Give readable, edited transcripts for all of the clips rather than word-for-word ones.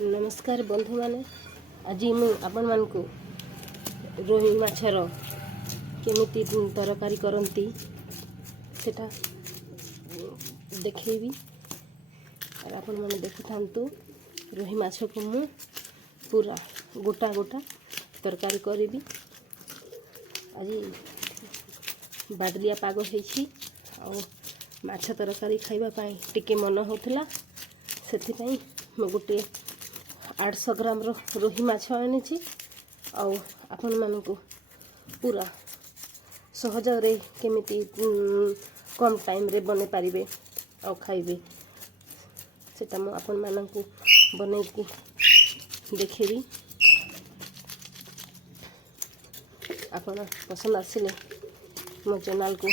नमस्कार बंधु माने आज मु आपण मानकु रोही माछर केमिति तरकारी करंती सेटा देखैबी और आपण माने देखुथांतु। रोही माछ को मु पूरा गोटा गोटा तरकारी करिबी। आज बादलिया पाग होईछि आ माछ तरकारी खाइबा पई टिके मन होतला, सेति पई म गोटे 800 ग्राम रोही माछ आनी आपण मानक पूरा सहज रे केमिति कम टाइम रे बने पारिबे आ खाइबे सेटा मु आपण मानक बनै की देखेबी। आपण पसंद आसिले मो चैनल को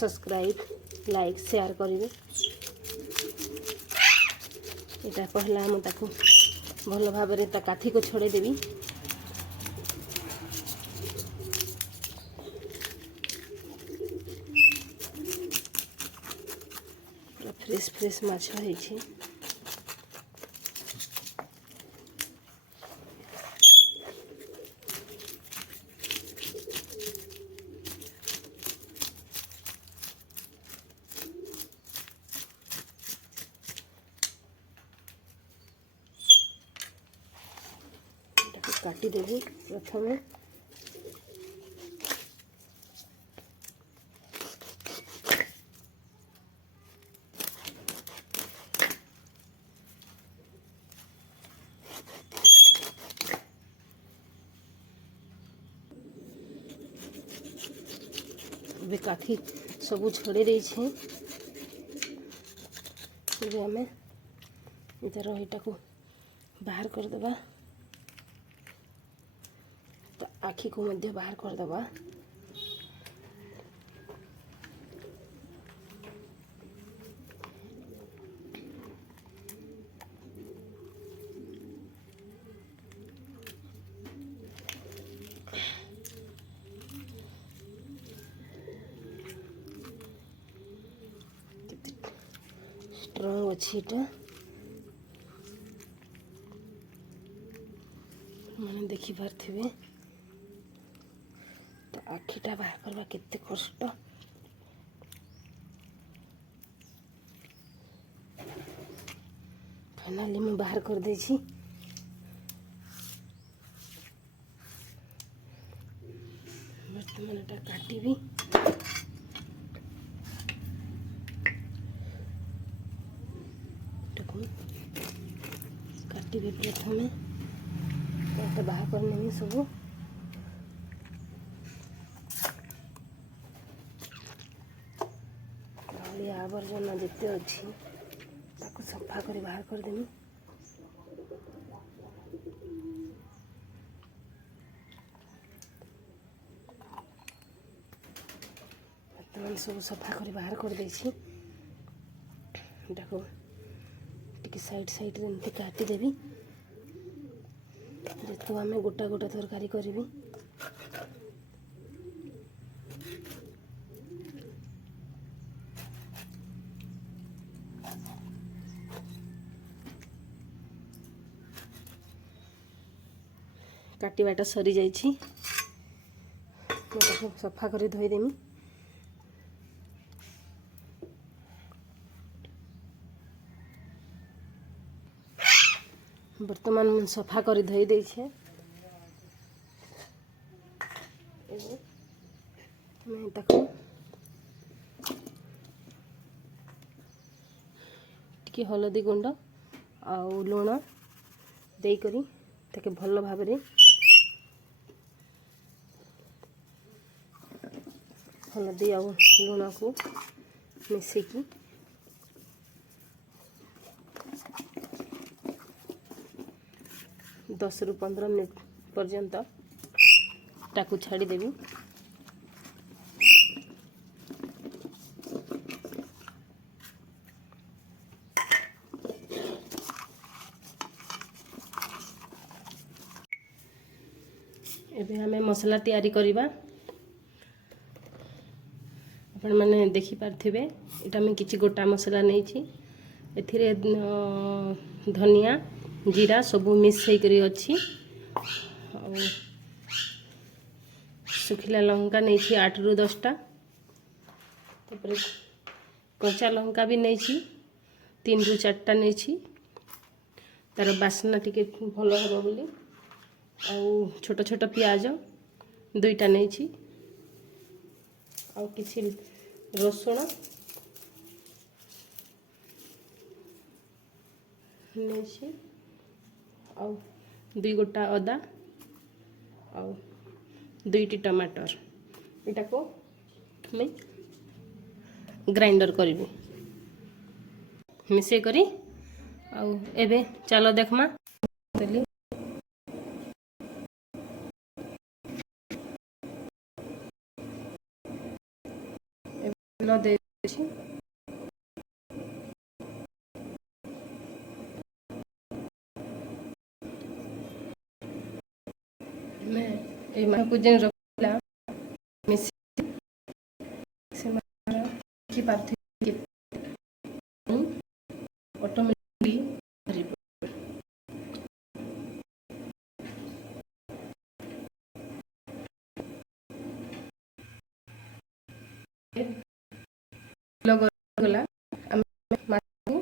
सब्सक्राइब लाइक शेयर करिवे। इटा पहला मु ताकू भल भाव रे ता काठी को छोड़े देबी। फ्रेश फ्रेश माछ है छी। काटी देबी प्रथम बे काठी सबू छोड़े दे छे। आम इधर रहीटा को बाहर कर देबा, तो आखी को मध्य बाहर कर देबा। स्ट्रॉन्ग अच्छी मैंने देखी पार्थिवे, तो आखिटा बाहर करवा केते कष्ट। फाइनली मैं बाहर कर दे छी। बर्तमान एटा काटिबी। काटिबी प्रथमे तो बाहर करने सब आवर्जना जिते अच्छी ताको सफा कर बाहर करदेमी। बर्तमान सब सफा कर बाहर कर देछि। देखो टिके साइड साइड रे एमती काटी देबी जेतु आमे गोटा गोटा तरकारी करिबी। काटिबाटा सरी जाइछि, मैं सफा कर धोई देमी। बर्तमान मैं सफा कर धोई दे छे। मैं ताको टिके हलदी गुंड आ लुण दे करी ताके भल भाव रे हलदी आ लुण को मिसेकी 10 ରୁ 15 मिनट पर्यंत ताकू छाड़ी देबी। एबे हमें मसला तैयारी करिबा। आपण माने देखि पारथिबे एटा में किछि गोटा मसला नै छी। एथिरे धनिया जीरा सब मिसई करी अच्छी सुखिला लंका नहीं 8 ରୁ 10टा तापर कच्चा लंका भी नहीं 3 ରୁ 4टा नहीं तार बासना टिके भल हम बोली छोट छोट पियाज 2टा नहीं किसी रसुण नहीं 2 गोटा अदा 2टी टमाटर इटा को मैं ग्राइंडर करी मिसे करी एबे चलो देखमा दे मैं ए माको जेन रखला मिस से मारा की पार्थि ऑटोमेटिकली लग गला माको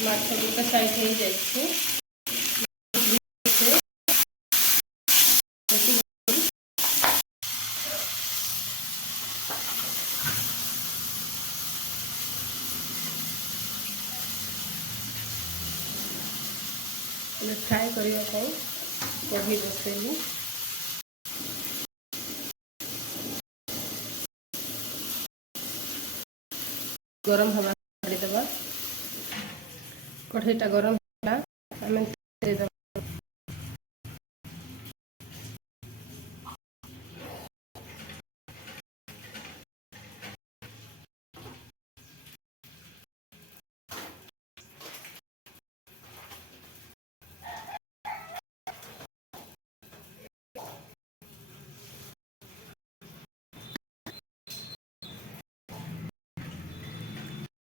माछ दुटा साइड हो जाइए फ्राए करने कढ़ी बसैली गरम हवा छाड़ीदबा कढ़ईटा गरम है आम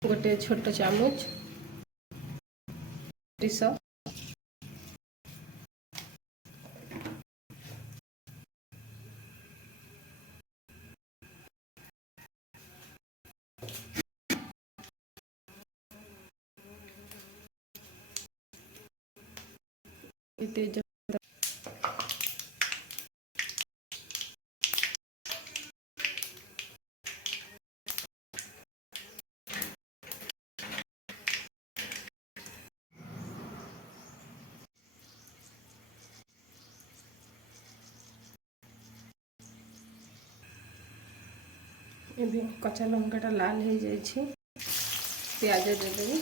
गोटे छोट चामच तेज ये कच्चा लंकाटा लाल हो जाए प्याज देदेवी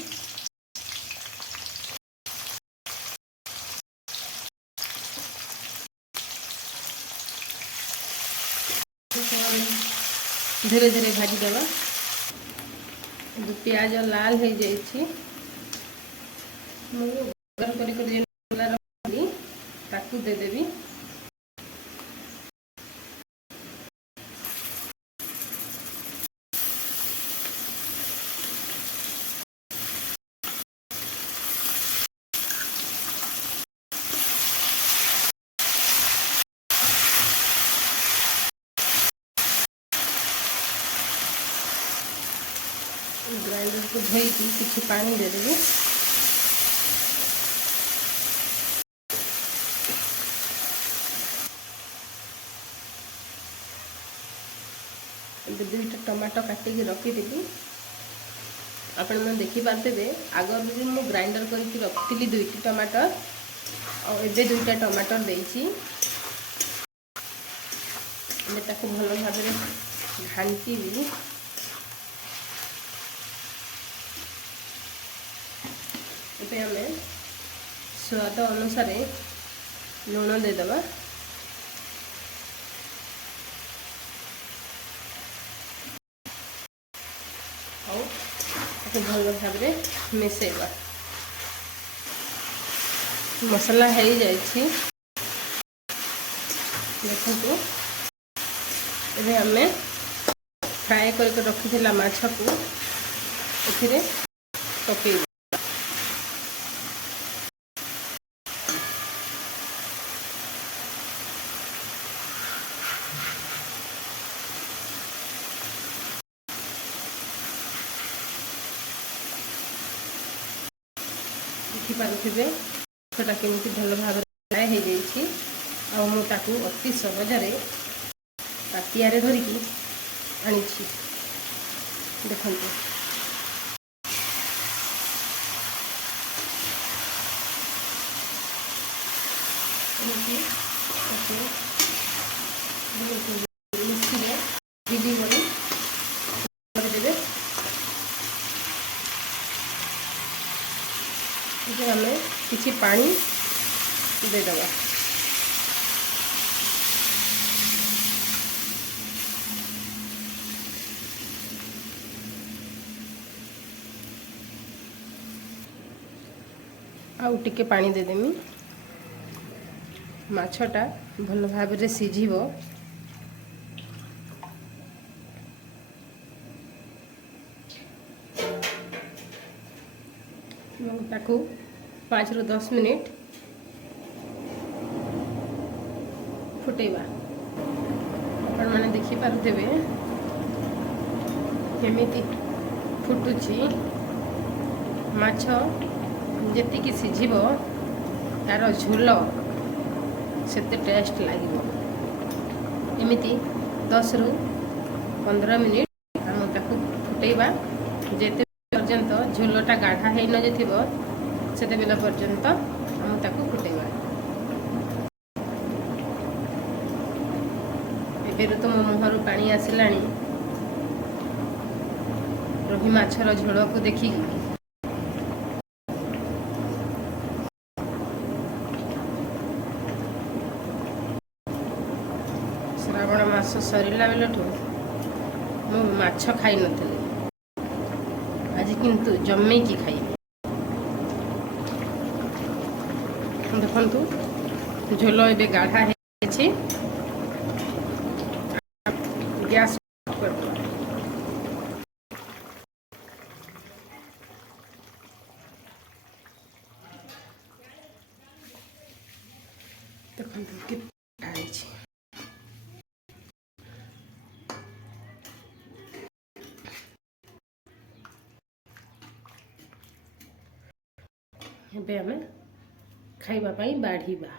धीरे धीरे भाजी देवा प्याज लाल हो जाए ताकू देदेवी ग्राइंडर को धोई किसी पानी दे देवी दुईटा टमाटो काटिक रखीदेवी आपण मैंने देखिपारे आगर भी मुझे ग्राइंडर करके रखी 2टी टमाटर और 2टा टमाटर देती भल भाव घाटी आम स्वाद अनुसार लुण देदेबा भल भाव मिसेबा। मसला हो जाए देखो ये आम फ्राए करके रखी माछ को ए पकई देखिपे माछटा केमी भल भाव फ्राए हो जाइए। आमु अति सहजरे पातिया धरिकी आनी देखो दीदी आम किसी पानी देदबा। आउ टिके पानी देदेमी माछटा भल भाव में सिझिब। ताकू 5 ରୁ 10 मिनिट फुटेबा। आपण मैंने देखी पारे केमिति फुटुची माछ जेतिकी सिझिब तार झोल सेते टेस्ट लागिबो। एमिति 10 ରୁ 15 मिनिट आम ताकू फुटेबा जेते पर्यंत झोलटा गाढ़ा है न जाइथिबो सेते बेला पर्यंत आम ताकू फुटेबा। एबेरु तो मो मुहरु पानी आसिलानी रोही माछर झोल को देखी। श्रावण मास सरला बेलठू मु माछ खाई नथिली आज किंतु जम्मे की खाई। देखु झोल ए गाढ़ा है गैस देखो आम खाइबा बाढ़ीबा।